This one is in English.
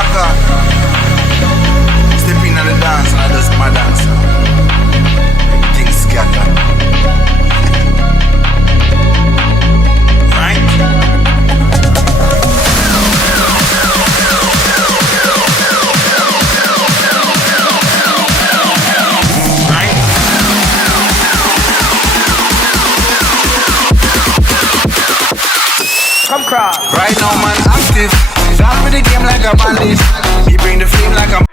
Shaka. Step in on the dance and I just my dance. Everything scattered. Right? Come cross. Right now man active. Start with the game like a bandit. He bring the flame like a